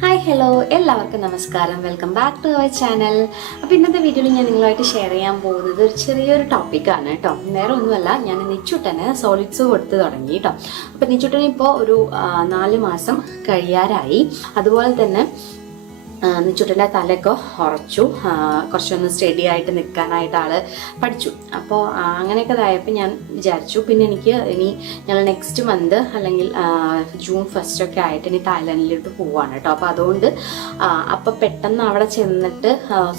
Hi hello എല്ലാവർക്കും നമസ്കാരം. Welcome back to our channel. അപ്പോൾ ഇന്നത്തെ വീഡിയോയിൽ ഞാൻ നിങ്ങളുമായിട്ട് ഷെയർ ചെയ്യാൻ പോകുന്നത് ഒരു ചെറിയൊരു ടോപ്പിക്കാണ് കേട്ടോ. വേറെ ഒന്നുമല്ല, ഞാൻ നിച്ചുട്ടന് സോളിഡ്സ് കൊടുത്ത് തുടങ്ങി കേട്ടോ. അപ്പോൾ നിച്ചുട്ടന് ഇപ്പോൾ ഒരു 4 മാസം കഴിയാറായി. അതുപോലെ തന്നെ നിച്ചുട്ടൻ്റെ തലയൊക്കെ ഉറച്ചു, കുറച്ചൊന്ന് സ്റ്റഡി ആയിട്ട് നിൽക്കാനായിട്ട് ആൾ പഠിച്ചു. അപ്പോൾ അങ്ങനെയൊക്കെ ഇതായപ്പോൾ ഞാൻ വിചാരിച്ചു പിന്നെ എനിക്ക് ഞങ്ങൾ നെക്സ്റ്റ് മന്ത് അല്ലെങ്കിൽ ജൂൺ 1 ഒക്കെ ആയിട്ട് ഇനി തായ്ലാൻഡിലോട്ട് പോവാണ് കേട്ടോ. അപ്പോൾ അതുകൊണ്ട് അപ്പോൾ പെട്ടെന്ന് അവിടെ ചെന്നിട്ട്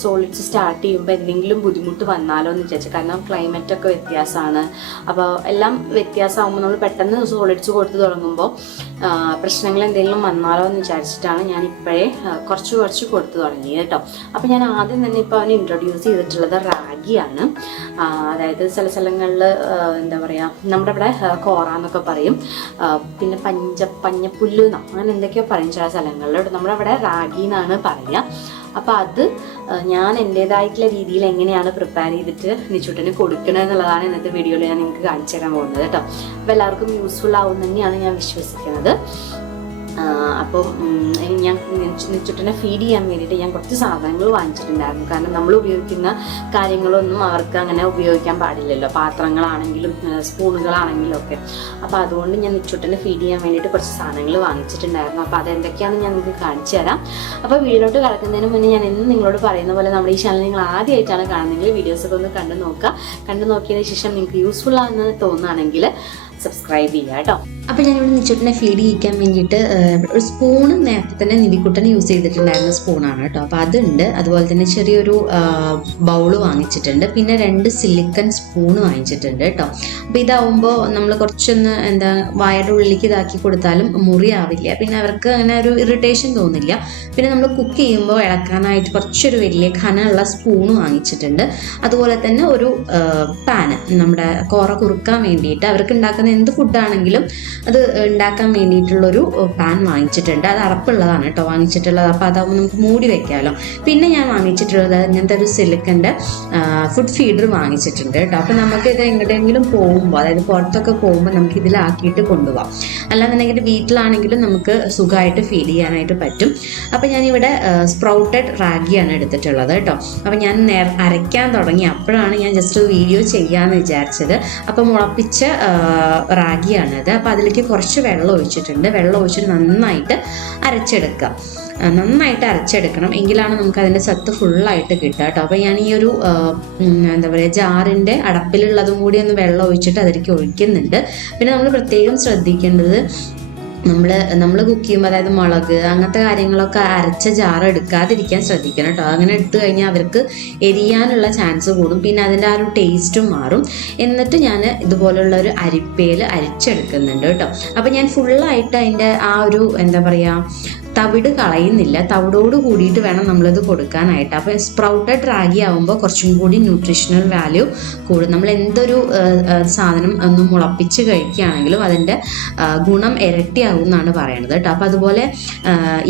സോളിഡ്സ് സ്റ്റാർട്ട് ചെയ്യുമ്പോൾ എന്തെങ്കിലും ബുദ്ധിമുട്ട് വന്നാലോ എന്ന് വിചാരിച്ചു. കാരണം ക്ലൈമറ്റൊക്കെ വ്യത്യാസമാണ്. അപ്പോൾ എല്ലാം വ്യത്യാസമാകുമ്പോൾ നമ്മൾ പെട്ടെന്ന് സോളിഡ്സ് കൊടുത്ത് തുടങ്ങുമ്പോൾ പ്രശ്നങ്ങൾ എന്തെങ്കിലും വന്നാലോ എന്ന് വിചാരിച്ചിട്ടാണ് ഞാൻ ഇപ്പോഴേ കുറച്ച് കൊടുത്തു തുടങ്ങി കേട്ടോ. അപ്പോൾ ഞാൻ ആദ്യം തന്നെ ഇപ്പോൾ അവന് ഇൻട്രൊഡ്യൂസ് ചെയ്തിട്ടുള്ളത് റാഗിയാണ്. അതായത് ചില സ്ഥലങ്ങളിൽ എന്താ പറയുക, നമ്മുടെ ഇവിടെ കോറ എന്നൊക്കെ പറയും, പിന്നെ പഞ്ഞപ്പുല്ല് എന്നോ അങ്ങനെ എന്തൊക്കെയോ പറയും ചില സ്ഥലങ്ങളിൽ. നമ്മുടെ അവിടെ റാഗി എന്നാണ് പറയുക. അപ്പോൾ അത് ഞാൻ എൻ്റേതായിട്ടുള്ള രീതിയിൽ എങ്ങനെയാണ് പ്രിപ്പയർ ചെയ്തിട്ട് നിച്ചുട്ടന് കൊടുക്കണത് എന്നുള്ളതാണ് ഇന്നത്തെ വീഡിയോയിൽ ഞാൻ നിങ്ങൾക്ക് കാണിച്ചു തരാൻ പോകുന്നത് കേട്ടോ. അപ്പോൾ എല്ലാവർക്കും യൂസ്ഫുൾ ആവും തന്നെയാണ് ഞാൻ വിശ്വസിക്കുന്നത്. അപ്പം ഞാൻ നിച്ചുട്ടനെ ഫീഡ് ചെയ്യാൻ വേണ്ടിയിട്ട് ഞാൻ കുറച്ച് സാധനങ്ങൾ വാങ്ങിച്ചിട്ടുണ്ടായിരുന്നു. കാരണം നമ്മൾ ഉപയോഗിക്കുന്ന കാര്യങ്ങളൊന്നും അവർക്ക് അങ്ങനെ ഉപയോഗിക്കാൻ പാടില്ലല്ലോ, പാത്രങ്ങളാണെങ്കിലും സ്പൂണുകളാണെങ്കിലും ഒക്കെ. അപ്പോൾ അതുകൊണ്ട് ഞാൻ നിച്ചുട്ടനെ ഫീഡ് ചെയ്യാൻ വേണ്ടിയിട്ട് കുറച്ച് സാധനങ്ങൾ വാങ്ങിച്ചിട്ടുണ്ടായിരുന്നു. അപ്പോൾ അതെന്തൊക്കെയാണെന്ന് ഞാൻ നിങ്ങൾക്ക് കാണിച്ചു തരാം. അപ്പോൾ വീഡിയോയിലോട്ട് കിടക്കുന്നതിന് മുന്നേ ഞാൻ എന്നും നിങ്ങളോട് പറയുന്ന പോലെ നമ്മുടെ ഈ ചാനൽ നിങ്ങൾ ആദ്യമായിട്ടാണ് കാണുന്നതെങ്കിൽ വീഡിയോസൊക്കെ ഒന്ന് കണ്ടു നോക്കിയതിന് ശേഷം നിങ്ങൾക്ക് യൂസ്ഫുൾ ആണെന്ന് തോന്നുകയാണെങ്കിൽ സബ്സ്ക്രൈബ് ചെയ്യുക കേട്ടോ. അപ്പോൾ ഞാനിവിടെ നിച്ചുട്ടനെ ഫീഡ് ചെയ്യിക്കാൻ വേണ്ടിയിട്ട് ഒരു സ്പൂണ് നേരത്തെ തന്നെ നിധിക്കുട്ടൻ യൂസ് ചെയ്തിട്ടുണ്ടായിരുന്ന സ്പൂണാണ് കേട്ടോ. അപ്പോൾ അതുണ്ട്. അതുപോലെ തന്നെ ചെറിയൊരു ബൗള് വാങ്ങിച്ചിട്ടുണ്ട്. പിന്നെ 2 സിലിക്കൺ സ്പൂണ് വാങ്ങിച്ചിട്ടുണ്ട് കേട്ടോ. അപ്പോൾ ഇതാവുമ്പോൾ നമ്മൾ കുറച്ചൊന്ന് വായയുടെ ഉള്ളിലേക്ക് ഇതാക്കി കൊടുത്താലും മുറിയാവില്ല. പിന്നെ അവർക്ക് അങ്ങനെ ഒരു ഇറിറ്റേഷൻ തോന്നില്ല. പിന്നെ നമ്മൾ കുക്ക് ചെയ്യുമ്പോൾ ഇളക്കാനായിട്ട് കുറച്ചൊരു വലിയ കനമുള്ള സ്പൂണ് വാങ്ങിച്ചിട്ടുണ്ട്. അതുപോലെ തന്നെ ഒരു പാന്, നമ്മുടെ കോറ കുറുക്കാൻ വേണ്ടിയിട്ട് അവർക്ക് ഉണ്ടാക്കുന്ന എന്ത് ഫുഡാണെങ്കിലും അത് ഉണ്ടാക്കാൻ വേണ്ടിയിട്ടുള്ളൊരു പാൻ വാങ്ങിച്ചിട്ടുണ്ട്. അത് അറപ്പുള്ളതാണ് കേട്ടോ വാങ്ങിച്ചിട്ടുള്ളത്. അപ്പോൾ അതാവുമ്പോൾ നമുക്ക് മൂടി വെക്കാമല്ലോ. പിന്നെ ഞാൻ വാങ്ങിച്ചിട്ടുള്ളത് ഇങ്ങനത്തെ ഒരു സിലിക്കൻ്റെ ഫുഡ് ഫീഡർ വാങ്ങിച്ചിട്ടുണ്ട് കേട്ടോ. അപ്പോൾ നമുക്കിത് എങ്ങോട്ടെങ്കിലും പോകുമ്പോൾ, അതായത് പുറത്തൊക്കെ പോകുമ്പോൾ നമുക്ക് ഇതിലാക്കിയിട്ട് കൊണ്ടുപോകാം. അല്ലാന്നുണ്ടെങ്കിൽ വീട്ടിലാണെങ്കിലും നമുക്ക് സുഖമായിട്ട് ഫീഡ് ചെയ്യാനായിട്ട് പറ്റും. അപ്പോൾ ഞാനിവിടെ സ്പ്രൗട്ടഡ് റാഗിയാണ് എടുത്തിട്ടുള്ളത് കേട്ടോ. അപ്പോൾ ഞാൻ അരയ്ക്കാൻ തുടങ്ങി, അപ്പോഴാണ് ഞാൻ ജസ്റ്റ് ഒരു വീഡിയോ ചെയ്യാമെന്ന് വിചാരിച്ചത്. അപ്പോൾ മുളപ്പിച്ച റാഗിയാണത്. അപ്പോൾ അതിലേക്ക് കുറച്ച് വെള്ളം ഒഴിച്ചിട്ടുണ്ട്. വെള്ളം ഒഴിച്ചിട്ട് നന്നായിട്ട് അരച്ചെടുക്കണം. എങ്കിലാണ് നമുക്ക് അതിൻ്റെ സത്ത് ഫുള്ളായിട്ട് കിട്ടുക കേട്ടോ. അപ്പോൾ ഞാൻ ഈ ഒരു എന്താ പറയുക, ജാറിൻ്റെ അടപ്പിലുള്ളതും കൂടി ഒന്ന് വെള്ളം ഒഴിച്ചിട്ട് അതിലേക്ക് ഒഴിക്കുന്നുണ്ട്. പിന്നെ നമ്മൾ പ്രത്യേകം ശ്രദ്ധിക്കേണ്ടത്, നമ്മൾ കുക്ക് ചെയ്യുമ്പോൾ അതായത് മുളക് അങ്ങനത്തെ കാര്യങ്ങളൊക്കെ അരച്ച ജാറ് എടുക്കാതിരിക്കാൻ ശ്രദ്ധിക്കണം കേട്ടോ. അങ്ങനെ എടുത്തു കഴിഞ്ഞാൽ അവർക്ക് എരിയാനുള്ള ചാൻസ് കൂടും. പിന്നെ അതിൻ്റെ ആ ഒരു ടേസ്റ്റും മാറും. എന്നിട്ട് ഞാൻ ഇതുപോലുള്ള ഒരു അരിപ്പയിൽ അരിച്ചെടുക്കുന്നുണ്ട് കേട്ടോ. അപ്പോൾ ഞാൻ ഫുള്ളായിട്ട് അതിൻ്റെ ആ ഒരു എന്താ പറയുക, തവിട് കളയുന്നില്ല. തവിടോട് കൂടിയിട്ട് വേണം നമ്മളിത് കൊടുക്കാനായിട്ട്. അപ്പോൾ സ്പ്രൗട്ടഡ് റാഗി ആകുമ്പോൾ കുറച്ചും കൂടി ന്യൂട്രീഷണൽ വാല്യൂ കൂടും. നമ്മൾ എന്തൊരു സാധനം ഒന്ന് മുളപ്പിച്ച് കഴിക്കുകയാണെങ്കിലും അതിൻ്റെ ഗുണം ഇരട്ടിയാകും എന്നാണ് പറയണത് കേട്ടോ. അപ്പോൾ അതുപോലെ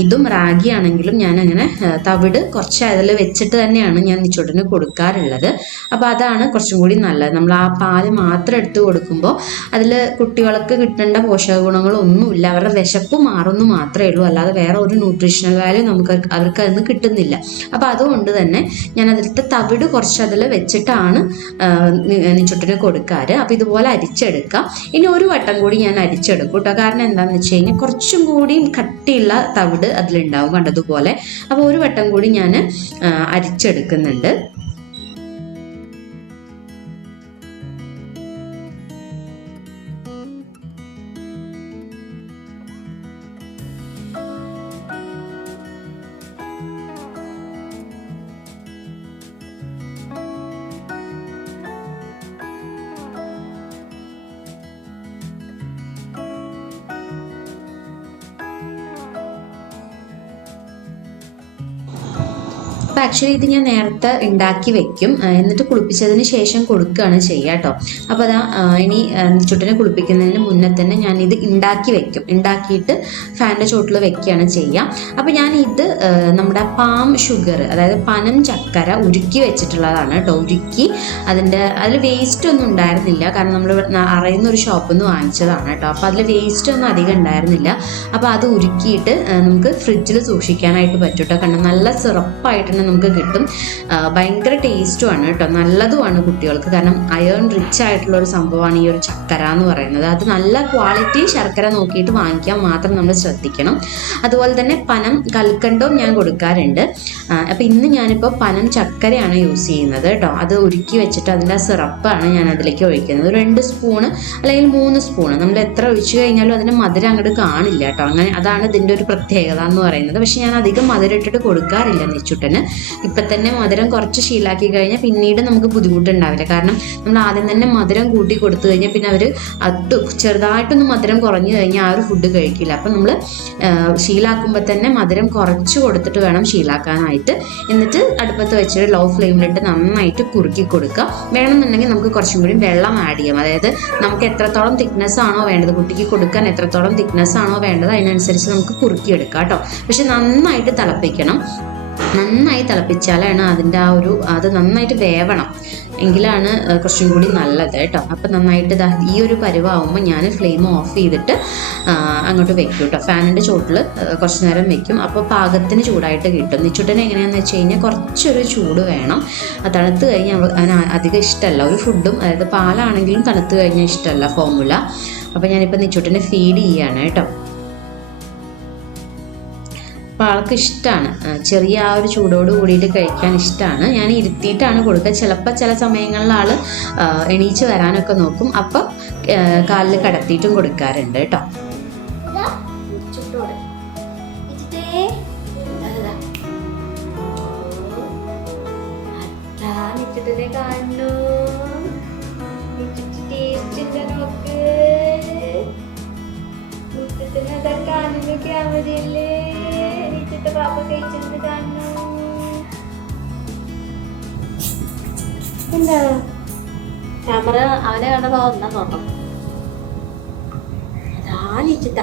ഇതും റാഗി ആണെങ്കിലും ഞാൻ അങ്ങനെ തവിട് കുറച്ച് അതിൽ വെച്ചിട്ട് തന്നെയാണ് ഞാൻ നിച്ചുട്ടന് കൊടുക്കാറുള്ളത്. അപ്പോൾ അതാണ് കുറച്ചും കൂടി നല്ലത്. നമ്മൾ ആ പാല് മാത്രം എടുത്ത് കൊടുക്കുമ്പോൾ അതിൽ കുട്ടികൾക്ക് കിട്ടേണ്ട പോഷക ഗുണങ്ങളൊന്നുമില്ല. അവരുടെ വിശപ്പ് മാറുന്നു മാത്രമേ ഉള്ളൂ. അല്ലാതെ വേറെ ഒരു ന്യൂട്രീഷണൽ വാല്യൂ അവർക്ക് അതിന് കിട്ടുന്നില്ല. അപ്പോൾ അതുകൊണ്ട് തന്നെ ഞാൻ അതിലത്തെ തവിട് കുറച്ച് അതിൽ വെച്ചിട്ടാണ് നിച്ചുട്ടന് കൊടുക്കാറ്. അപ്പോൾ ഇതുപോലെ അരിച്ചെടുക്കാം. ഇനി ഒരു വട്ടം കൂടി ഞാൻ അരിച്ചെടുക്കും കേട്ടോ. കാരണം എന്താണെന്ന് വെച്ച് കഴിഞ്ഞാൽ കുറച്ചും കൂടി കട്ടിയുള്ള തവിട് അതിലുണ്ടാവും കണ്ടതുപോലെ. അപ്പോൾ ഒരു വട്ടം കൂടി ഞാൻ അരിച്ചെടുക്കുന്നുണ്ട്. അപ്പോൾ ആക്ച്വലി ഇത് ഞാൻ നേരത്തെ ഉണ്ടാക്കി വെക്കും, എന്നിട്ട് കുളിപ്പിച്ചതിന് ശേഷം കൊടുക്കുകയാണ് ചെയ്യുക കേട്ടോ. അപ്പോൾ അതാ ഇനി ചുട്ടിനെ കുളിപ്പിക്കുന്നതിന് മുന്നേ തന്നെ ഞാൻ ഇത് ഉണ്ടാക്കി വെക്കും, ഉണ്ടാക്കിയിട്ട് ഫാനിൻ്റെ ചോട്ടിൽ വെക്കുകയാണ് ചെയ്യുക. അപ്പോൾ ഞാൻ ഇത് നമ്മുടെ പാം ഷുഗർ, അതായത് പനം ചക്കര ഉരുക്കി വെച്ചിട്ടുള്ളതാണ് കേട്ടോ. ഉരുക്കി അതിൽ വേസ്റ്റ് ഒന്നും ഉണ്ടായിരുന്നില്ല, കാരണം നമ്മൾ അറിയുന്ന ഒരു ഷോപ്പിൽ നിന്ന് വാങ്ങിച്ചതാണ് കേട്ടോ. അപ്പോൾ അതിൽ വേസ്റ്റ് ഒന്നും അധികം ഉണ്ടായിരുന്നില്ല. അപ്പോൾ അത് ഉരുക്കിയിട്ട് നമുക്ക് ഫ്രിഡ്ജിൽ സൂക്ഷിക്കാനായിട്ട് പറ്റും കേട്ടോ. കണ്ടോ, നല്ല സിറപ്പായിട്ട് തന്നെ നമുക്ക് കിട്ടും. ഭയങ്കര ടേസ്റ്റുമാണ് കേട്ടോ, നല്ലതുമാണ് കുട്ടികൾക്ക്. കാരണം അയേൺ റിച്ച് ആയിട്ടുള്ള ഒരു സംഭവമാണ് ഈ ഒരു ചക്കര എന്ന് പറയുന്നത്. അത് നല്ല ക്വാളിറ്റി ശർക്കര നോക്കിയിട്ട് വാങ്ങിക്കാൻ മാത്രം നമ്മൾ ശ്രദ്ധിക്കണം. അതുപോലെ തന്നെ പനം കൽക്കണ്ടവും ഞാൻ കൊടുക്കാറുണ്ട്. അപ്പം ഇന്ന് ഞാനിപ്പോൾ പനം ചക്കരയാണ് യൂസ് ചെയ്യുന്നത് കേട്ടോ. അത് ഉരുക്കി വെച്ചിട്ട് അതിൻ്റെ സിറപ്പാണ് ഞാൻ അതിലേക്ക് ഒഴിക്കുന്നത്. 2 സ്പൂണ് അല്ലെങ്കിൽ 3 സ്പൂണ്, നമ്മൾ എത്ര ഒഴിച്ചു കഴിഞ്ഞാലും അതിന് മധുരം അങ്ങോട്ട് കാണില്ല കേട്ടോ. അങ്ങനെ അതാണ് ഇതിൻ്റെ ഒരു പ്രത്യേകത എന്ന് പറയുന്നത്. പക്ഷെ ഞാൻ അധികം മധുരം ഇട്ടിട്ട് കൊടുക്കാറില്ല നിച്ചുട്ടന്. ഇപ്പം തന്നെ മധുരം കുറച്ച് ശീലാക്കി കഴിഞ്ഞാൽ പിന്നീട് നമുക്ക് ബുദ്ധിമുട്ടുണ്ടാവില്ല. കാരണം നമ്മൾ ആദ്യം തന്നെ മധുരം കൂട്ടി കൊടുത്തു കഴിഞ്ഞാൽ പിന്നെ അവർ ചെറുതായിട്ടൊന്ന് മധുരം കുറഞ്ഞു കഴിഞ്ഞാൽ ആ ഒരു ഫുഡ് കഴിക്കില്ല. അപ്പം നമ്മൾ ശീലാക്കുമ്പോൾ തന്നെ മധുരം കുറച്ച് കൊടുത്തിട്ട് വേണം ശീലാക്കാനായിട്ട്. എന്നിട്ട് അടുപ്പത്ത് വെച്ചിട്ട് ലോ ഫ്ലെയിമിലിട്ട് നന്നായിട്ട് കുറുക്കി കൊടുക്കുക. വേണമെന്നുണ്ടെങ്കിൽ നമുക്ക് കുറച്ചും കൂടി വെള്ളം ആഡ് ചെയ്യാം. അതായത് നമുക്ക് എത്രത്തോളം തിക്നെസ് ആണോ വേണ്ടത്, കുട്ടിക്ക് കൊടുക്കാൻ എത്രത്തോളം തിക്നെസ് ആണോ വേണ്ടത് അതിനനുസരിച്ച് നമുക്ക് കുറുക്കിയെടുക്കാം കേട്ടോ. പക്ഷെ നന്നായിട്ട് തിളപ്പിക്കണം. നന്നായി തിളപ്പിച്ചാലാണ് അതിൻ്റെ അത് നന്നായിട്ട് വേവണം, എങ്കിലാണ് കുറച്ചും കൂടി നല്ലത് കേട്ടോ. അപ്പം നന്നായിട്ട് ഈ ഒരു പരുവാകുമ്പോൾ ഞാൻ ഫ്ലെയിം ഓഫ് ചെയ്തിട്ട് അങ്ങോട്ട് വെക്കും കേട്ടോ. ഫാനിൻ്റെ ചോട്ടിൽ കുറച്ച് നേരം വെക്കും. അപ്പോൾ പാകത്തിന് ചൂടായിട്ട് കിട്ടും. നിച്ചുട്ടനെ എങ്ങനെയാണെന്ന് വെച്ച് കഴിഞ്ഞാൽ കുറച്ചൊരു ചൂട് വേണം. തണുത്ത് കഴിഞ്ഞാൽ അവന് അധികം ഇഷ്ടമല്ല ഒരു ഫുഡും, അതായത് പാലാണെങ്കിലും തണുത്ത് കഴിഞ്ഞാൽ ഇഷ്ടമല്ല ഫോർമുല. അപ്പോൾ ഞാനിപ്പോൾ നിച്ചുട്ടനെ ഫീഡ് ചെയ്യുകയാണ് കേട്ടോ. അപ്പോൾ ആൾക്ക് ഇഷ്ടമാണ്, ചെറിയ ആ ഒരു ചൂടോട് കൂടിയിട്ട് കഴിക്കാൻ ഇഷ്ടമാണ്. ഞാൻ ഇരുത്തിയിട്ടാണ് കൊടുക്കുക. ചിലപ്പോൾ ചില സമയങ്ങളിൽ ആൾ എണീച്ച് വരാനൊക്കെ നോക്കും. അപ്പം കാലിൽ കിടത്തിയിട്ടും കൊടുക്കാറുണ്ട് കേട്ടോ. എന്താ ക്യാമറ അവനെ കണ്ടപ്പോ ഒന്നാ നോക്കാം. അതാ നിശ്ചിത